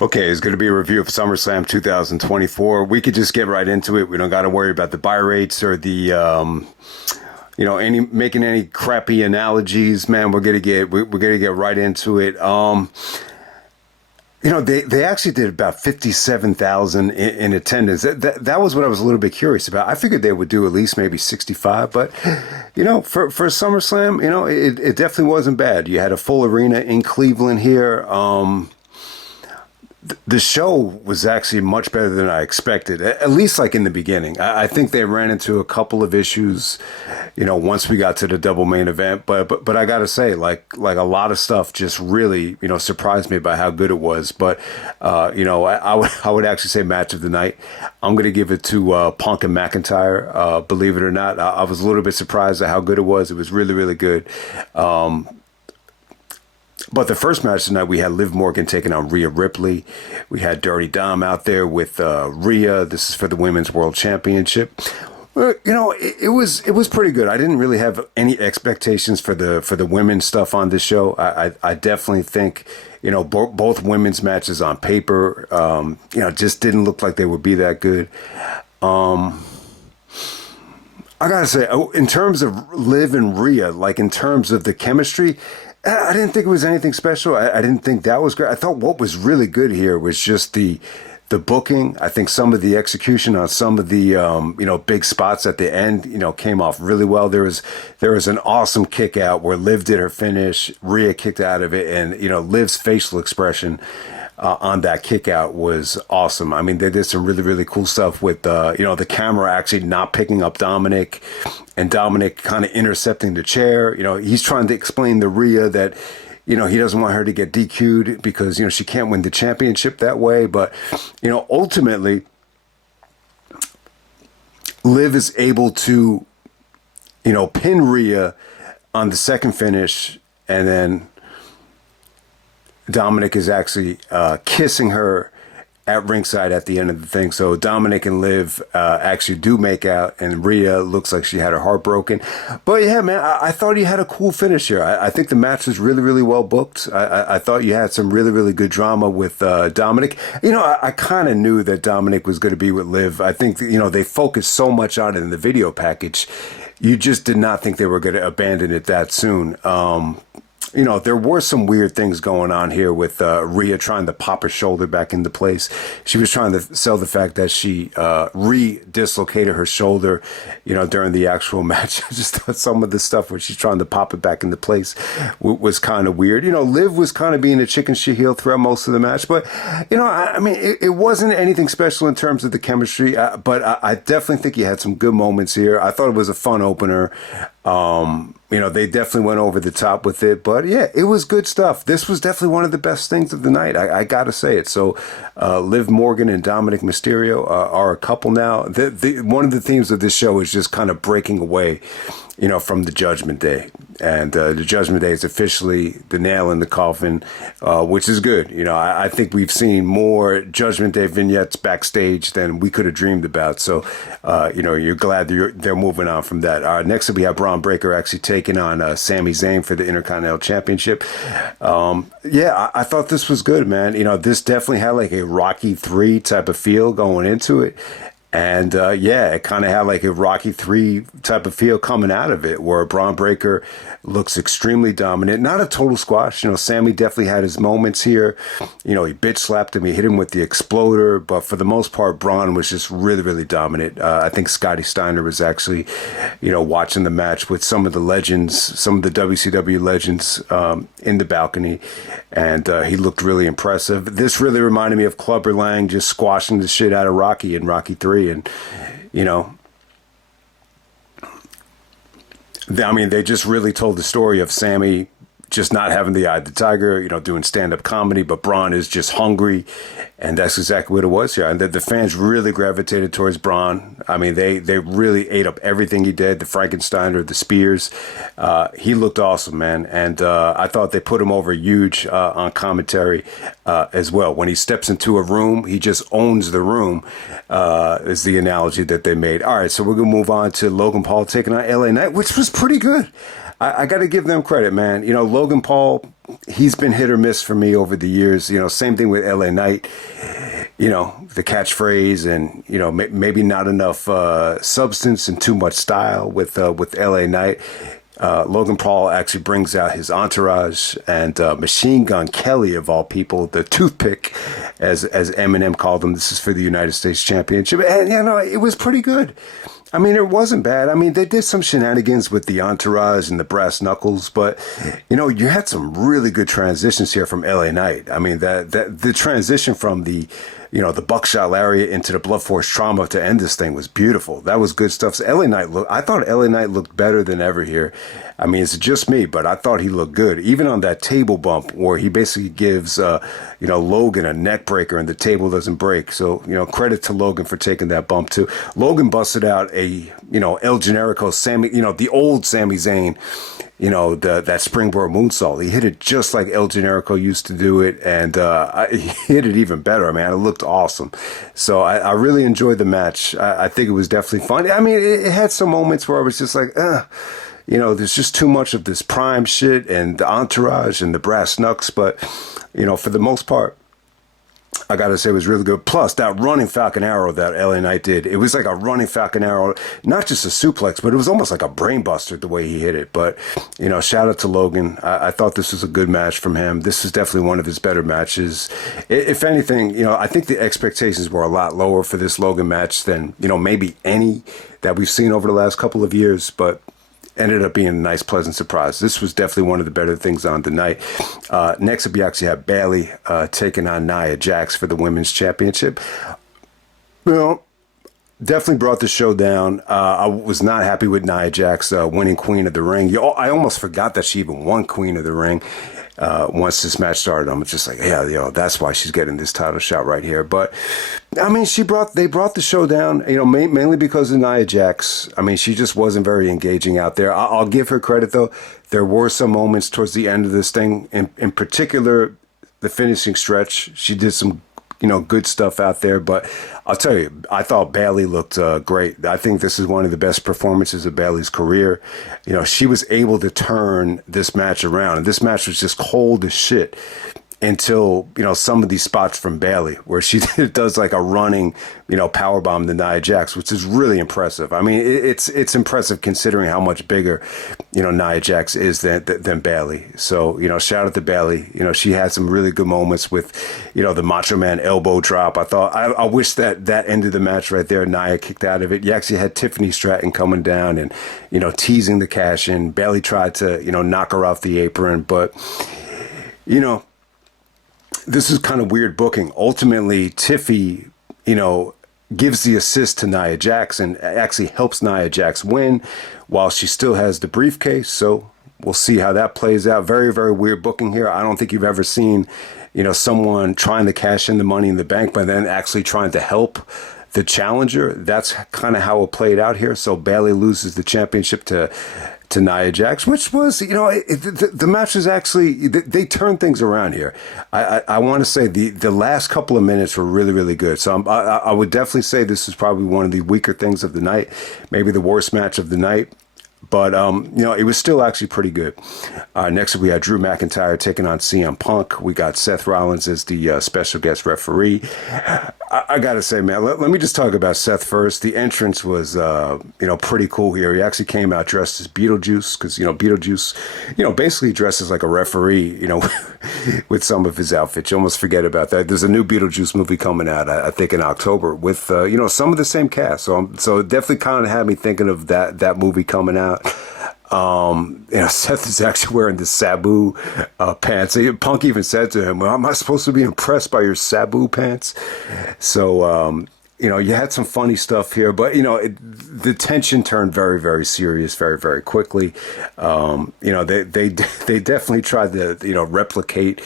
Okay, it's going to be a review of SummerSlam 2024. We could just get right into it. We don't got to worry about the buy rates or the, any making any crappy analogies. Man, we're gonna get right into it. They actually did about 57,000 in attendance. That was what I was a little bit curious about. I figured they would do at least maybe 65, but for SummerSlam, it definitely wasn't bad. You had a full arena in Cleveland here. The show was actually much better than I expected, at least like in the beginning. I think they ran into a couple of issues, once we got to the double main event. But I got to say, like a lot of stuff just really, surprised me by how good it was. But, I would actually say match of the night. I'm going to give it to Punk and McIntyre. Believe it or not, I was a little bit surprised at how good it was. It was really, really good. But the first match tonight, we had Liv Morgan taking on Rhea Ripley. We had Dirty Dom out there with Rhea. This is for the Women's World Championship. It was pretty good. I didn't really have any expectations for the women's stuff on this show. I definitely think, both women's matches on paper, just didn't look like they would be that good. I gotta say, in terms of Liv and Rhea, like in terms of the chemistry, I didn't think it was anything special. I didn't think that was great. I thought what was really good here was just the booking. I think some of the execution on some of the big spots at the end, came off really well. There was an awesome kick out where Liv did her finish, Rhea kicked out of it, and Liv's facial expression on that kick out was awesome. I mean, they did some really, really cool stuff with, the camera actually not picking up Dominic and Dominic kind of intercepting the chair. He's trying to explain to Rhea that, he doesn't want her to get DQ'd because, she can't win the championship that way. But, ultimately, Liv is able to, pin Rhea on the second finish, and then Dominic is actually kissing her at ringside at the end of the thing. So Dominic and Liv actually do make out, and Rhea looks like she had her heart broken. But yeah, man, I thought he had a cool finish here. I think the match was really, really well booked. I thought you had some really, really good drama with Dominic. I kind of knew that Dominic was going to be with Liv. I think, they focused so much on it in the video package. You just did not think they were going to abandon it that soon. There were some weird things going on here with Rhea trying to pop her shoulder back into place. She was trying to sell the fact that she re-dislocated her shoulder, during the actual match. I just thought some of the stuff where she's trying to pop it back into place was kind of weird. Liv was kind of being a chicken shit heel throughout most of the match. But, it wasn't anything special in terms of the chemistry. But I definitely think you had some good moments here. I thought it was a fun opener. They definitely went over the top with it, but yeah, it was good stuff. This was definitely one of the best things of the night. I got to say it. So, Liv Morgan and Dominic Mysterio are a couple now. One of the themes of this show is just kind of breaking away, from the Judgment Day. And the Judgment Day is officially the nail in the coffin, which is good. I think we've seen more Judgment Day vignettes backstage than we could have dreamed about. So, you're glad they're moving on from that. Next up, we have Bron Breakker actually taking on Sami Zayn for the Intercontinental Championship. I thought this was good, man. This definitely had like a Rocky 3 type of feel going into it. And it kind of had like a Rocky 3 type of feel coming out of it, where Bron Breakker looks extremely dominant. Not a total squash. Sami definitely had his moments here. He bitch slapped him. He hit him with the exploder. But for the most part, Bron was just really, really dominant. I think Scotty Steiner was actually, watching the match with some of the legends, some of the WCW legends in the balcony. And he looked really impressive. This really reminded me of Clubber Lang just squashing the shit out of Rocky in Rocky 3. And, they just really told the story of Sami just not having the eye of the tiger, doing stand-up comedy, but Bron is just hungry, and that's exactly what it was here. And the fans really gravitated towards Bron. They really ate up everything he did, the Frankensteiner, the spears. He looked awesome, man, and I thought they put him over huge on commentary as well. When he steps into a room, he just owns the room, is the analogy that they made. All right, so we're going to move on to Logan Paul taking on LA Knight, which was pretty good. I got to give them credit, man. Logan Paul, he's been hit or miss for me over the years. Same thing with LA Knight. The catchphrase and, maybe not enough substance and too much style with LA Knight. Logan Paul actually brings out his entourage and Machine Gun Kelly, of all people, the toothpick, as Eminem called him. This is for the United States Championship. And, it was pretty good. I mean, it wasn't bad. I mean, they did some shenanigans with the entourage and the brass knuckles, but, you had some really good transitions here from LA Knight. I mean, the transition from the buckshot lariat into the blunt force trauma to end this thing was beautiful. That was good stuff. So I thought LA Knight looked better than ever here. I mean, it's just me, but I thought he looked good. Even on that table bump where he basically gives, Logan a neck breaker and the table doesn't break. So, credit to Logan for taking that bump too. Logan busted out a, El Generico Sami, the old Sami Zayn, that springboard moonsault. He hit it just like El Generico used to do it, and he hit it even better. Man, it looked awesome. So I really enjoyed the match. I think it was definitely fun. I mean, it had some moments where I was just like, there's just too much of this prime shit and the entourage and the brass knucks. But, for the most part, I got to say it was really good. Plus, that running Falcon Arrow that LA Knight did, it was like a running Falcon Arrow, not just a suplex, but it was almost like a brain buster the way he hit it. But, shout out to Logan. I thought this was a good match from him. This is definitely one of his better matches. If anything, I think the expectations were a lot lower for this Logan match than, maybe any that we've seen over the last couple of years. But ended up being a nice, pleasant surprise. This was definitely one of the better things on the night. Next up, you actually have Bayley taking on Nia Jax for the Women's Championship. Definitely brought the show down. I was not happy with Nia Jax winning Queen of the Ring. I almost forgot that she even won Queen of the Ring. Once this match started, I'm just like, yeah, that's why she's getting this title shot right here. But I mean, they brought the show down, mainly because of Nia Jax. I mean, she just wasn't very engaging out there. I'll give her credit though. There were some moments towards the end of this thing, in particular, the finishing stretch. She did some good stuff out there. But I'll tell you, I thought Bayley looked great. I think this is one of the best performances of Bayley's career. She was able to turn this match around. And this match was just cold as shit until, some of these spots from Bayley where she does like a running, powerbomb to Nia Jax, which is really impressive. I mean, it's impressive considering how much bigger, Nia Jax is than Bayley. So, shout out to Bayley. She had some really good moments with, the Macho Man elbow drop. I wish that ended the match right there. Nia kicked out of it. You actually had Tiffany Stratton coming down and, teasing the cash in. Bayley tried to, knock her off the apron, but, this is kind of weird booking. Ultimately, Tiffy, gives the assist to Nia Jax and actually helps Nia Jax win while she still has the briefcase. So we'll see how that plays out. Very, very weird booking here. I don't think you've ever seen, someone trying to cash in the Money in the Bank, but then actually trying to help the challenger. That's kind of how it played out here. So Bayley loses the championship to Nia Jax, which was, the match is actually, they turned things around here. I want to say the last couple of minutes were really, really good. So I would definitely say this is probably one of the weaker things of the night, maybe the worst match of the night. But, it was still actually pretty good. Next up, we had Drew McIntyre taking on CM Punk. We got Seth Rollins as the special guest referee. I got to say, man, let me just talk about Seth first. The entrance was, pretty cool here. He actually came out dressed as Beetlejuice because, Beetlejuice, basically dresses like a referee, with some of his outfits. You almost forget about that. There's a new Beetlejuice movie coming out, I think, in October with, some of the same cast. So it definitely kind of had me thinking of that movie coming out. Seth is actually wearing the Sabu pants. Punk even said to him, well, am I supposed to be impressed by your Sabu pants? So, you had some funny stuff here, but, the tension turned very, very serious very, very quickly. They definitely tried to, replicate,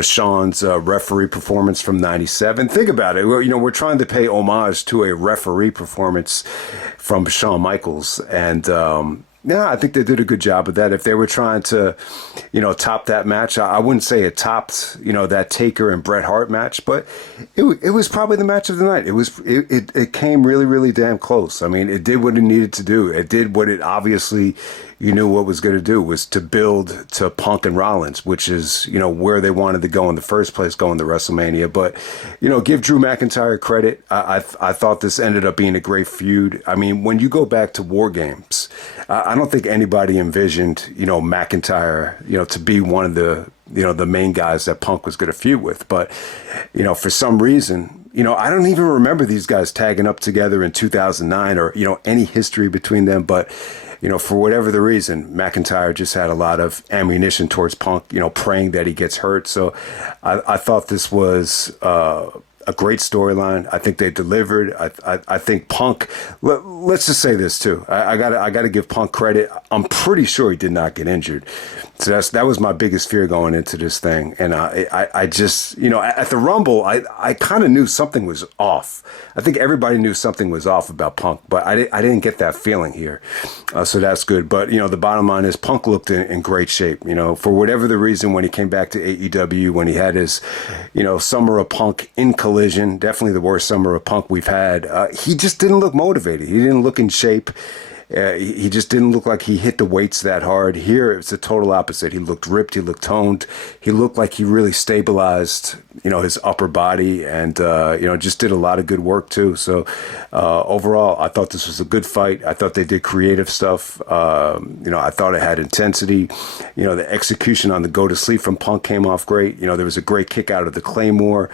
Shawn's referee performance from 97. Think about it. We're trying to pay homage to a referee performance from Shawn Michaels. And, yeah, I think they did a good job of that. If they were trying to, top that match, I wouldn't say it topped, that Taker and Bret Hart match, but it was probably the match of the night. It came really, really damn close. I mean, it did what it needed to do. It did what it obviously, you knew what was going to do was to build to Punk and Rollins, which is, where they wanted to go in the first place, going to WrestleMania. But, give Drew McIntyre credit. I thought this ended up being a great feud. I mean, when you go back to War Games, I don't think anybody envisioned, McIntyre, to be one of the main guys that Punk was going to feud with. But, for some reason, I don't even remember these guys tagging up together in 2009 or, any history between them. But, for whatever the reason, McIntyre just had a lot of ammunition towards Punk, praying that he gets hurt. So I thought this was a great storyline. I think they delivered. I think Punk, let's just say this too. I gotta give Punk credit. I'm pretty sure he did not get injured. So that was my biggest fear going into this thing. And I just, at the Rumble, I kind of knew something was off. I think everybody knew something was off about Punk, but I didn't get that feeling here. So that's good. But, the bottom line is Punk looked in great shape, for whatever the reason when he came back to AEW, when he had his, Summer of Punk in Collision, definitely the worst Summer of Punk we've had. He just didn't look motivated. He didn't look in shape. He just didn't look like he hit the weights that hard. Here, it's the total opposite. He looked ripped. He looked toned. He looked like he really stabilized, his upper body and, just did a lot of good work, too. So, overall, I thought this was a good fight. I thought they did creative stuff. I thought it had intensity. The execution on the go to sleep from Punk came off great. There was a great kick out of the Claymore.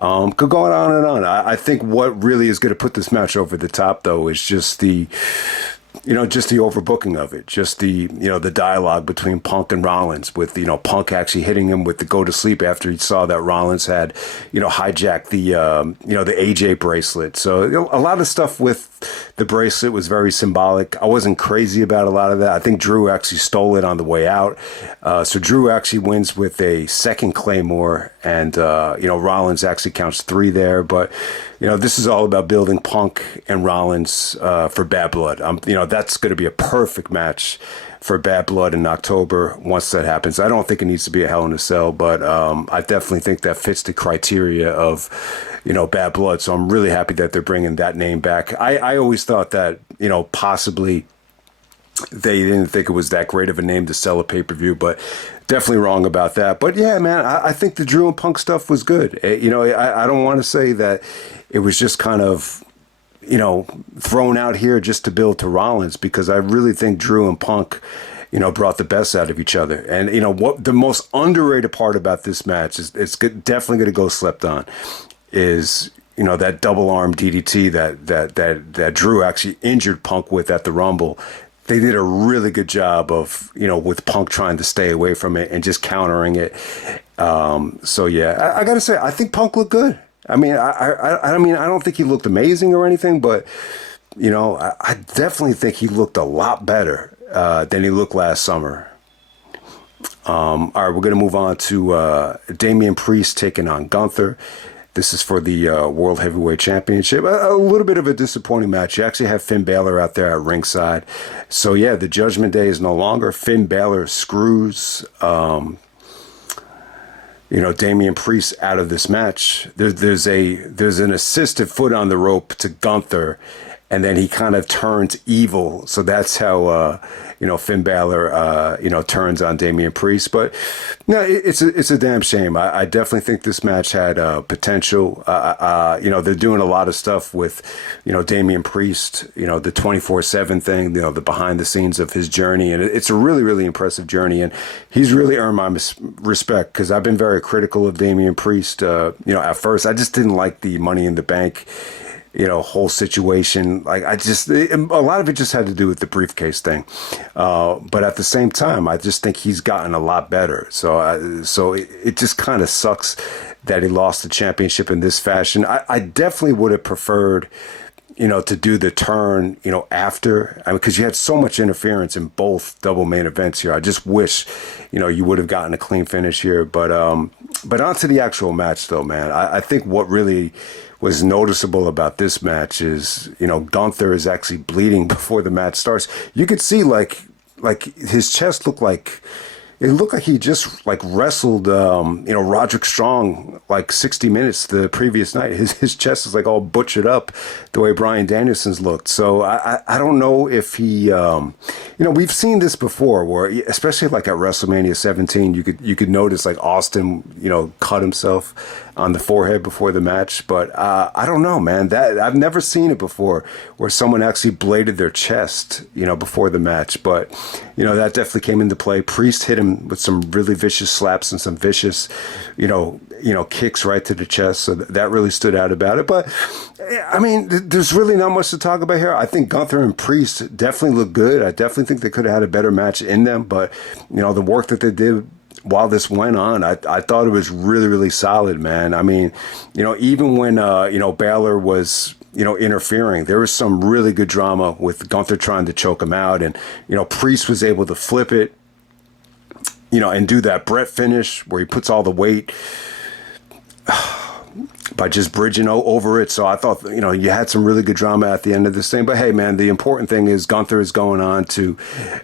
Could go on and on. I think what really is going to put this match over the top, though, is just the overbooking of it, just the dialogue between Punk and Rollins with, Punk actually hitting him with the go to sleep after he saw that Rollins had, hijacked the AJ bracelet. So a lot of stuff with the bracelet was very symbolic. I wasn't crazy about a lot of that. I think Drew actually stole it on the way out. So Drew actually wins with a second Claymore and, Rollins actually counts 3 there. But, this is all about building Punk and Rollins for Bad Blood. That's going to be a perfect match for Bad Blood in October once that happens. I don't think it needs to be a Hell in a Cell, but I definitely think that fits the criteria of, Bad Blood. So I'm really happy that they're bringing that name back. I always thought that, possibly they didn't think it was that great of a name to sell a pay-per-view, but definitely wrong about that. But yeah, man, I think the Drew and Punk stuff was good. I don't want to say that it was just kind of, thrown out here just to build to Rollins, because I really think Drew and Punk, brought the best out of each other. And, what the most underrated part about this match is, it's definitely going to go slept on, is, that double arm DDT that Drew actually injured Punk with at the Rumble. They did a really good job of, with Punk trying to stay away from it and just countering it. So yeah, I got to say, I think Punk looked good. I mean, I don't think he looked amazing or anything, but, I definitely think he looked a lot better than he looked last summer. All right, we're going to move on to Damian Priest taking on Gunther. This is for the World Heavyweight Championship. A little bit of a disappointing match. You actually have Finn Balor out there at ringside. So, yeah, the Judgment Day is no longer. Finn Balor screws, Damian Priest out of this match. There's an assisted foot on the rope to Gunther, and then he kind of turns evil. So that's how, Finn Balor, turns on Damian Priest. But no, it's a damn shame. I definitely think this match had potential. They're doing a lot of stuff with, Damian Priest, the 24/7 thing, the behind the scenes of his journey. And it's a really, really impressive journey. And he's really earned my respect, because I've been very critical of Damian Priest. At first, I just didn't like the Money in the Bank whole situation. Like, a lot of it just had to do with the briefcase thing. But at the same time, I just think he's gotten a lot better. So it just kind of sucks that he lost the championship in this fashion. I definitely would have preferred, to do the turn, after, because you had so much interference in both double main events here. I just wish, you would have gotten a clean finish here. But on to the actual match, though, man. I think what really was noticeable about this match is, Gunther is actually bleeding before the match starts. You could see like his chest looked like, it looked like he just like wrestled, Roderick Strong like 60 minutes the previous night. His chest is like all butchered up the way Bryan Danielson's looked. So I don't know if he, we've seen this before where, especially like at WrestleMania 17, you could notice like Austin, cut himself on the forehead before the match. But I don't know, man. That I've never seen it before where someone actually bladed their chest, before the match. But, that definitely came into play. Priest hit him with some really vicious slaps and some vicious, kicks right to the chest. So that really stood out about it. But, I mean, there's really not much to talk about here. I think Gunther and Priest definitely look good. I definitely think they could have had a better match in them. But, the work that they did while this went on, I thought it was really, really solid, man. I mean, even when, Baylor was, interfering, there was some really good drama with Gunther trying to choke him out. And, Priest was able to flip it, and do that Brett finish where he puts all the weight by just bridging over it. So I thought, you had some really good drama at the end of this thing. But hey, man, the important thing is Gunther is going on to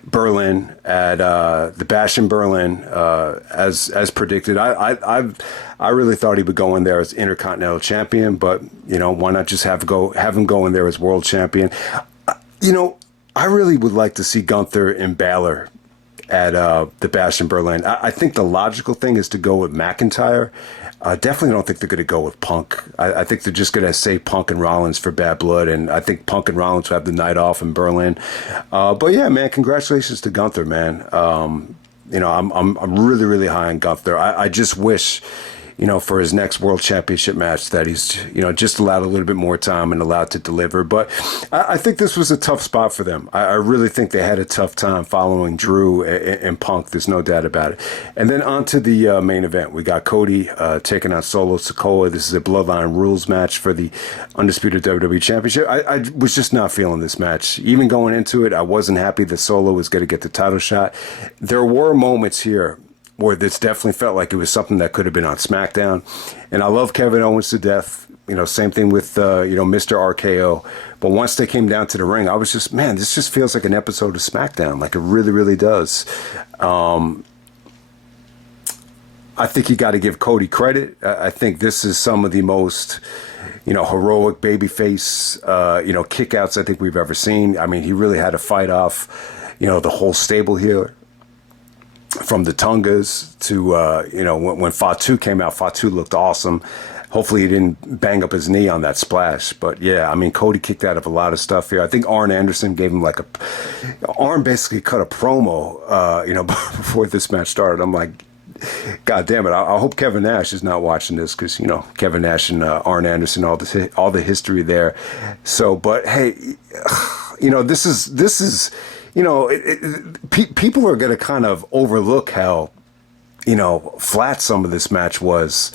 Berlin at the Bash in Berlin, as predicted. I really thought he would go in there as Intercontinental Champion, but why not just have him go in there as World Champion? I really would like to see Gunther and Baylor at the Bash in Berlin. I think the logical thing is to go with McIntyre. Definitely don't think they're going to go with Punk. I think they're just going to say Punk and Rollins for bad blood, and I think Punk and Rollins will have the night off in Berlin. But yeah, man, congratulations to Gunther, man. I'm really, really high on Gunther. I just wish, for his next World Championship match that he's, just allowed a little bit more time and allowed to deliver. But I think this was a tough spot for them. I really think they had a tough time following Drew and Punk. There's no doubt about it. And then on to the main event. We got Cody taking on Solo Sikoa. This is a Bloodline Rules match for the Undisputed WWE Championship. I was just not feeling this match. Even going into it, I wasn't happy that Solo was going to get the title shot. There were moments here where this definitely felt like it was something that could have been on SmackDown. And I love Kevin Owens to death. Same thing with, Mr. RKO. But once they came down to the ring, I was just, man, this just feels like an episode of SmackDown. Like it really, really does. I think you got to give Cody credit. I think this is some of the most, heroic babyface, kickouts I think we've ever seen. I mean, he really had to fight off, the whole stable here. From the Tungas to, when Fatu came out, Fatu looked awesome. Hopefully he didn't bang up his knee on that splash. But yeah, I mean, Cody kicked out of a lot of stuff here. I think Arn Anderson gave him Arn basically cut a promo, before this match started. I'm like, God damn it. I hope Kevin Nash is not watching this because, Kevin Nash and Arn Anderson, all the history there. So, but hey, this is, people are going to kind of overlook how, flat some of this match was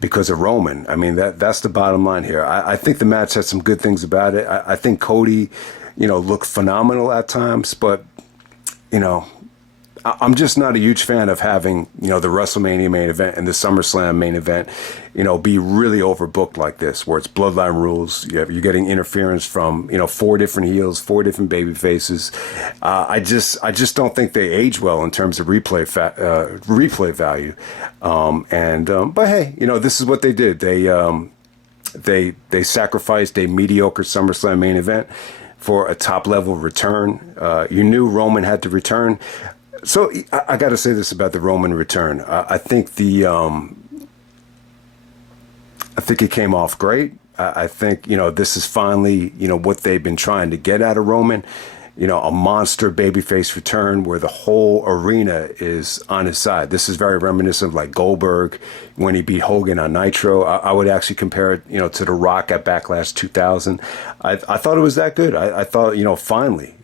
because of Roman. I mean, that's the bottom line here. I think the match had some good things about it. I think Cody, looked phenomenal at times, but, I'm just not a huge fan of having, the WrestleMania main event and the SummerSlam main event, be really overbooked like this, where it's Bloodline Rules. You're getting interference from, 4 different heels, 4 different baby faces. I just don't think they age well in terms of replay value. But hey, this is what they did. They sacrificed a mediocre SummerSlam main event for a top level return. You knew Roman had to return. So I got to say this about the Roman return. I think I think it came off great. I think, this is finally, what they've been trying to get out of Roman. A monster babyface return where the whole arena is on his side. This is very reminiscent of like Goldberg when he beat Hogan on Nitro. I would actually compare it, to The Rock at Backlash 2000. I thought it was that good. I thought, finally,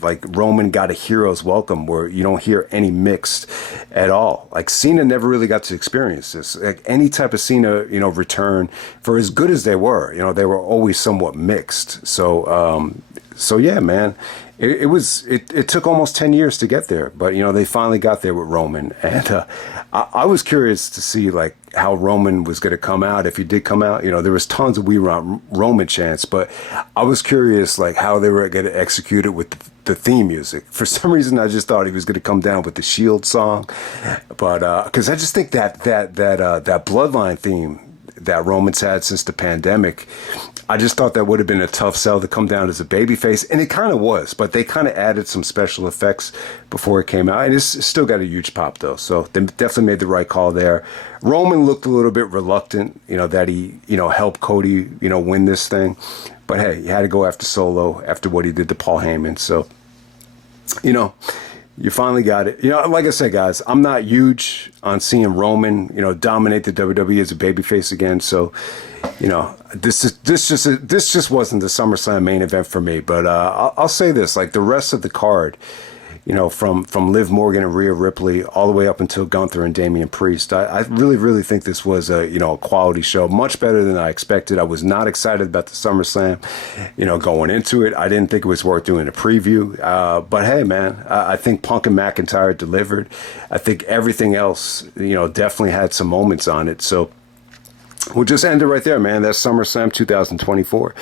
like Roman got a hero's welcome where you don't hear any mixed at all. Like Cena never really got to experience this. Like any type of Cena, return, for as good as they were, they were always somewhat mixed. So yeah, man, it took almost 10 years to get there, but they finally got there with Roman, and I was curious to see like how Roman was going to come out. If he did come out, there was tons of We Want Roman chants, but I was curious, like, how they were going to execute it with the theme music. For some reason, I just thought he was going to come down with the Shield song, but because I just think that Bloodline theme that Roman's had since the pandemic, I just thought that would have been a tough sell to come down as a babyface, and it kind of was, but they kind of added some special effects before it came out, and it's still got a huge pop, though, so they definitely made the right call there. Roman looked a little bit reluctant, that he, helped Cody, win this thing, but hey, he had to go after Solo after what he did to Paul Heyman, so, you finally got it. Like I said, guys, I'm not huge on seeing Roman, dominate the WWE as a babyface again. So, this just wasn't the SummerSlam main event for me. But I'll say this: like the rest of the card, from Liv Morgan and Rhea Ripley all the way up until Gunther and Damian Priest, I really, really think this was a a quality show, much better than I expected. I was not excited about the SummerSlam, going into it. I didn't think it was worth doing a preview. But hey, man, I think Punk and McIntyre delivered. I think everything else, definitely had some moments on it. So we'll just end it right there, man. That's SummerSlam 2024.